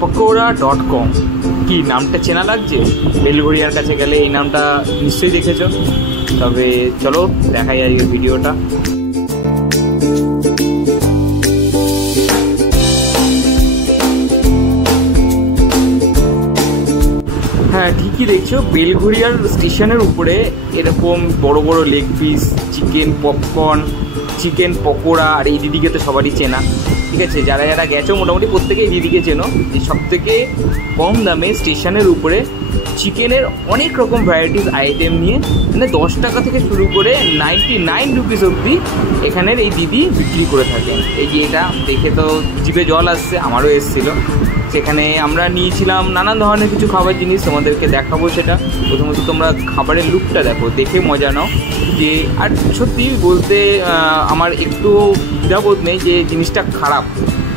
pakora.com। কি নামটা চেনা লাগছে? বেলঘড়িয়ার কাছে গেলে এই নামটা নিশ্চয়ই দেখেছো। তবে চলো দেখাই আজকের ভিডিওটা। হ্যাঁ, ঠিকই দেখছো, বেলঘড়িয়ার স্টেশনের উপরে এরকম বড় বড় leg piece, chicken popcorn, chicken pakora. আর এই দিদিকে তো সবারই চেনা, ঠিক আছে? যারা যারা গেছো মোটামুটি প্রত্যেকে এই দিদিকে চেনো। যে সব থেকে কম দামে স্টেশনের উপরে চিকেনের অনেক রকম ভ্যারাইটিস আইটেম নিয়ে, মানে 10 টাকা থেকে শুরু করে 99 রুপিস অবধি এখানের এই দিদি বিক্রি করে থাকেন। এই যে এটা দেখে তো জিভে জল আসছে, আমারও এসেছিলো। সেখানে আমরা নিয়েছিলাম নানান ধরনের কিছু খাবার জিনিস, তোমাদেরকে দেখাবো সেটা। প্রথমত তোমরা খাবারের লুকটা দেখো, দেখে মজা নাও। যে আর সত্যি বলতে আমার একটু দ্বিধাবোধ নেই যে জিনিসটা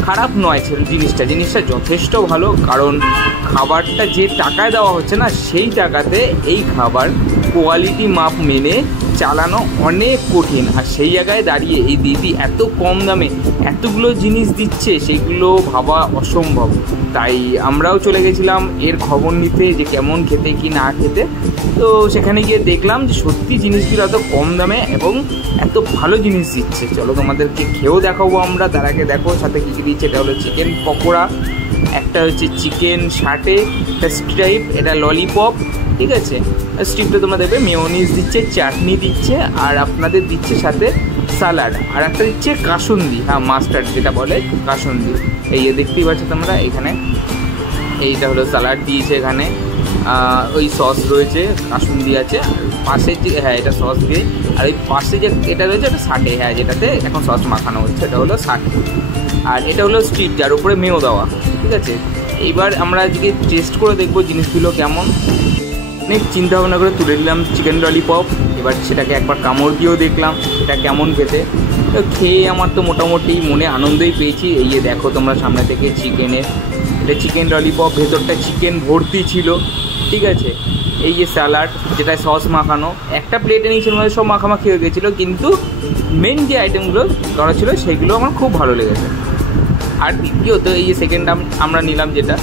খারাপ নয়। জিনিসটা যথেষ্ট ভালো, কারণ খাবারটা যে টাকায় দেওয়া হচ্ছে না, সেই টাকাতে এই খাবার কোয়ালিটি মাপ মেনে চালানো অনেক কঠিন। আর সেই জায়গায় দাঁড়িয়ে এই দিদি এত কম দামে এতগুলো জিনিস দিচ্ছে, সেইগুলো ভাবা অসম্ভব। তাই আমরাও চলে গেছিলাম এর খবর নিতে যে কেমন খেতে কি না খেতে। তো সেখানে গিয়ে দেখলাম যে সত্যি জিনিসগুলো এত কম দামে এবং এত ভালো জিনিস দিচ্ছে। চলো তোমাদেরকে খেয়েও দেখাবো আমরা। তার আগে দেখো সাথে কী কী দিচ্ছে। এটা হলো চিকেন পকোড়া, একটা হচ্ছে চিকেন শাটে, একটা স্ট্রাইপ, এটা ললিপপ, ঠিক আছে? স্ট্রিপটা তোমরা দেখবে মেয়োনিজ দিচ্ছে, চাটনি দিচ্ছে, আর আপনাদের দিচ্ছে সাথে স্যালাড, আর একটা দিচ্ছে কাসুন্দি, হ্যাঁ মাস্টার্ড যেটা বলে কাসুন্দি। এই দেখতেই পাচ্ছ তোমরা এখানে, এইটা হলো স্যালাড দিয়েছে এখানে। ওই সস রয়েছে, কাসুন্দি আছে, পাশে যে হ্যাঁ এটা সস দিয়ে, আর ওই পাশে যে এটা রয়েছে এটা শাটে, হ্যাঁ যেটাতে এখন সস মাখানো হচ্ছে, এটা হলো শাটে। আর এটা হলো স্ট্রিপ, যার উপরে মেও দেওয়া, ঠিক আছে? এইবার আমরা আজকে টেস্ট করে দেখবো জিনিসগুলো কেমন। অনেক চিন্তা ভাবনা করে তুলে নিলাম চিকেন ললিপপ। এবার সেটাকে একবার কামড় দিয়েও দেখলাম এটা কেমন খেতে। তো খেয়ে আমার তো মোটামুটি মনে আনন্দই পেয়েছি। এই যে দেখো তোমরা সামনে থেকে চিকেনের, এটা চিকেন ললিপপ, ভেতরটা চিকেন ভর্তি ছিল, ঠিক আছে? এই যে স্যালাড যেটা সস মাখানো, একটা প্লেটে নিয়েছিল মধ্যে সব মাখামাখি হয়ে গেছিলো, কিন্তু মেন যে আইটেমগুলো করা ছিল সেইগুলো আমার খুব ভালো লেগেছে। আর দ্বিতীয়ত এই যে সেকেন্ড আমরা নিলাম যেটা,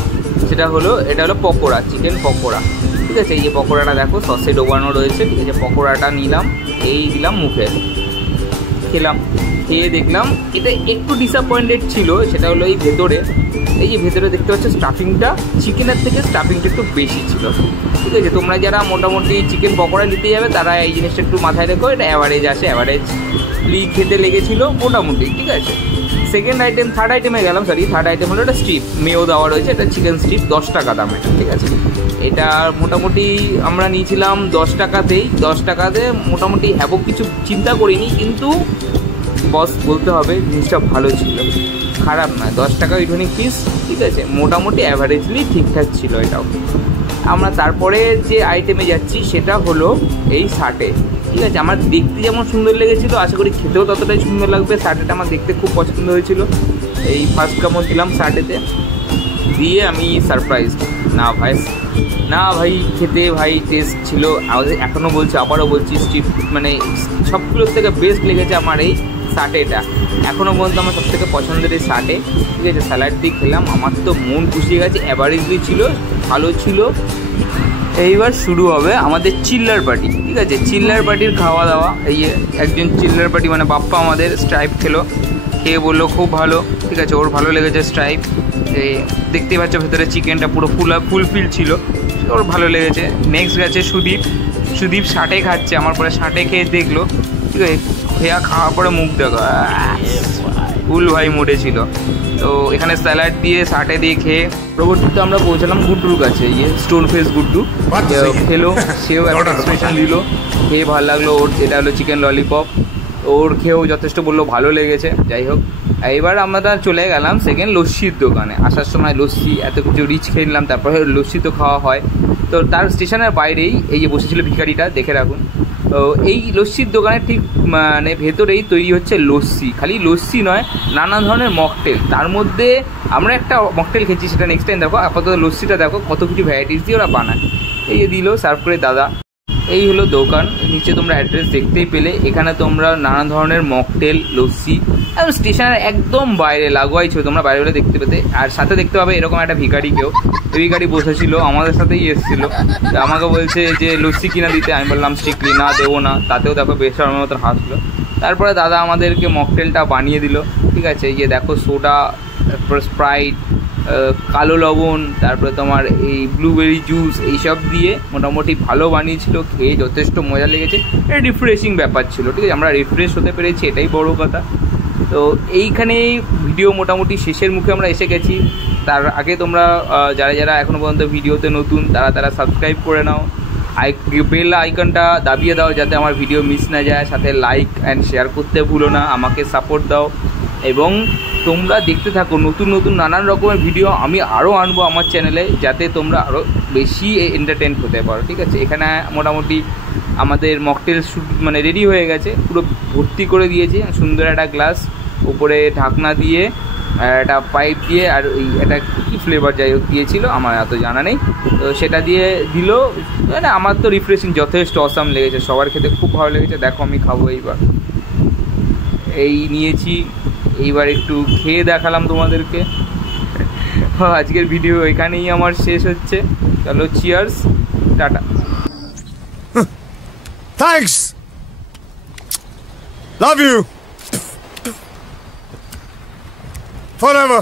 সেটা হলো এটা হলো পকোড়া, চিকেন পকোড়া, ঠিক আছে? এই যে পকোড়াটা দেখো সসে ডোবানো রয়েছে, ঠিক আছে? পকোড়াটা নিলাম, এই দিলাম মুখে, খেলাম। খেয়ে দেখলাম এটা একটু ডিসঅ্যাপয়েন্টেড ছিল, সেটা হলো এই ভেতরে, এই যে ভেতরে দেখতে পাচ্ছ স্টাফিংটা চিকেনের থেকে স্টাফিংটা একটু বেশি ছিল, ঠিক আছে? তোমরা যারা মোটামুটি চিকেন পকোড়া নিতে যাবে তারা এই জিনিসটা একটু মাথায় রেখো, এটা অ্যাভারেজ আসে, অ্যাভারেজলি খেতে লেগেছিলো মোটামুটি, ঠিক আছে? থার্ড আইটেমে গেলাম, থার্ড আইটেম হলো এটা স্ট্রিপ, মেও দেওয়া রয়েছে, এটা চিকেন স্ট্রিপ 10 টাকা দামে, ঠিক আছে? এটা মোটামুটি আমরা নিয়েছিলাম 10 টাকাতেই, 10 টাকাতে মোটামুটি হ্যাবক কিছু চিন্তা করিনি, কিন্তু বস বলতে হবে জিনিসটা ভালো ছিল, খারাপ নয়। 10 টাকা ইউনিক পিস, ঠিক আছে? মোটামুটি অ্যাভারেজলি ঠিকঠাক ছিল এটাও। আমরা তারপরে যে আইটেমে যাচ্ছি সেটা হলো এই শাটে, ঠিক আছে? আমার দেখতে যেমন সুন্দর লেগেছিলো, আশা করি খেতেও ততটাই সুন্দর লাগবে। শাটেটা আমার দেখতে খুব পছন্দ হয়েছিল। এই ফার্স্ট কামড় দিলাম শাটেতে, দিয়ে আমি সারপ্রাইজ। না ভাই খেতে ভাই টেস্ট ছিল, এখনও বলছি, আবারও বলছি, স্ট্রিপ মানে সবগুলোর থেকে বেস্ট লেগেছে আমার এই শাটেটা। এখনও পর্যন্ত আমার সবথেকে পছন্দের এই শাটে, ঠিক আছে? স্যালাড দিয়ে খেলাম, আমার তো মন খুশি গেছে, অ্যাভারেজলি ছিল, ভালো ছিল। এইবার শুরু হবে আমাদের চিল্লার পার্টি, ঠিক আছে? চিল্লার পার্টির খাওয়া দাওয়া। এই একজন চিল্লার পার্টি মানে বাপ্পা আমাদের স্ট্রাইপ খেলো, খেয়ে বললো খুব ভালো, ঠিক আছে? ওর ভালো লেগেছে স্ট্রাইপ। দেখতেই পাচ্ছ ভেতরে চিকেনটা পুরো ফুলফিল ছিল, ওর ভালো লেগেছে। নেক্সট গেছে সুদীপ শাটে খাচ্ছে, আমার পরে শাটে খেয়ে দেখলো, ঠিক আছে? খাওয়ার পরে মুখ দেখো ফুল ভাই মুডে ছিল। তো এখানে স্যালাড দিয়ে শাটে দিয়ে খেয়ে পরবর্তীতে আমরা পৌঁছালাম গুড্ডুর কাছে। স্টোন ফেস গুড্ডু খেলো, সেও একটা এক্সপ্রেশন দিল, খেয়ে ভালো লাগলো ওর। এটা হলো চিকেন ললিপপ, ওর খেয়েও যথেষ্ট বললো ভালো লেগেছে। যাই হোক, এবার আমরা চলে গেলাম সেকেন্ড লস্যির দোকানে। আসার সময় লস্যি এত কিছু রিচ খেয়ে নিলাম, তারপরে লস্যি তো খাওয়া হয়। তো তার স্টেশনের বাইরেই এই যে বসেছিল ভিখারিটা, দেখে রাখুন। তো এই লস্যির দোকানে ঠিক মানে ভেতরেই তৈরি হচ্ছে লস্যি। খালি লস্যি নয়, নানা ধরনের মকটেল। তার মধ্যে আমরা একটা মকটেল খেয়েছি, সেটা নেক্সট টাইম দেখো। আপাতত লস্যিটা দেখো কত কিছু ভ্যারাইটিস দিয়ে ওরা বানায়। এই যে দিল সার্ভ করে দাদা, এই হলো দোকান, নিচে তোমরা অ্যাড্রেস দেখতেই পেলে। এখানে তোমরা নানা ধরনের মকটেল, লস্যি, এবং স্টেশনের একদম বাইরে লাগোয়াই ছিল, তোমরা বাইরে দেখতে পেতে। আর সাথে দেখতে পাবে এরকম একটা ভিখারিকেও, ভিখারি বসেছিল আমাদের সাথেই এসেছিল, আমাকে বলছে যে লস্যি কিনা দিতে। আমি বললাম স্ট্রিক্টলি না, দেবো না। তাতেও দেখো বেশরমের মতো হাসলো। তারপরে দাদা আমাদেরকে মকটেলটা বানিয়ে দিল, ঠিক আছে। এই যে দেখো সোডা, তারপর স্প্রাইট, কালো লবণ, তারপরে তোমার এই ব্লুবেরি জুস, এইসব দিয়ে মোটামুটি ভালো বানিয়েছিল। খেয়ে যথেষ্ট মজা লেগেছে, এটা রিফ্রেশিং ব্যাপার ছিল, ঠিক আছে। আমরা রিফ্রেশ হতে পেরেছি, এটাই বড় কথা। তো এইখানে ভিডিও মোটামুটি শেষের মুখে আমরা এসে গেছি। তার আগে তোমরা যারা যারা এখনও পর্যন্ত ভিডিওতে নতুন, তারা সাবস্ক্রাইব করে নাও, বেল আইকনটা দাবিয়ে দাও যাতে আমার ভিডিও মিস না যায়। সাথে লাইক অ্যান্ড শেয়ার করতে ভুলো না, আমাকে সাপোর্ট দাও। এবং তোমরা দেখতে থাকো নতুন নতুন নানান রকমের ভিডিও আমি আরও আনবো আমার চ্যানেলে, যাতে তোমরা আরও বেশি এন্টারটেন হতে পারো, ঠিক আছে। এখানে মোটামুটি আমাদের মকটেল মানে রেডি হয়ে গেছে, পুরো ভর্তি করে দিয়েছে। সুন্দর একটা গ্লাস, উপরে ঢাকনা দিয়ে, একটা পাইপ দিয়ে, আর ওই একটা কী ফ্লেভার যাই হোক দিয়েছিল, আমার এত জানা নেই। তো সেটা দিয়ে দিল, মানে আমার তো রিফ্রেশিং যথেষ্ট অসাম লেগেছে, সবার খেতে খুব ভালো লেগেছে। দেখো আমি খাবো এইবার, এই নিয়েছি, এইবার একটু খেয়ে দেখালাম তোমাদেরকে। আজকের ভিডিও এখানেই আমার শেষ হচ্ছে। চলো cheers, tata. Thanks. Love you. Forever.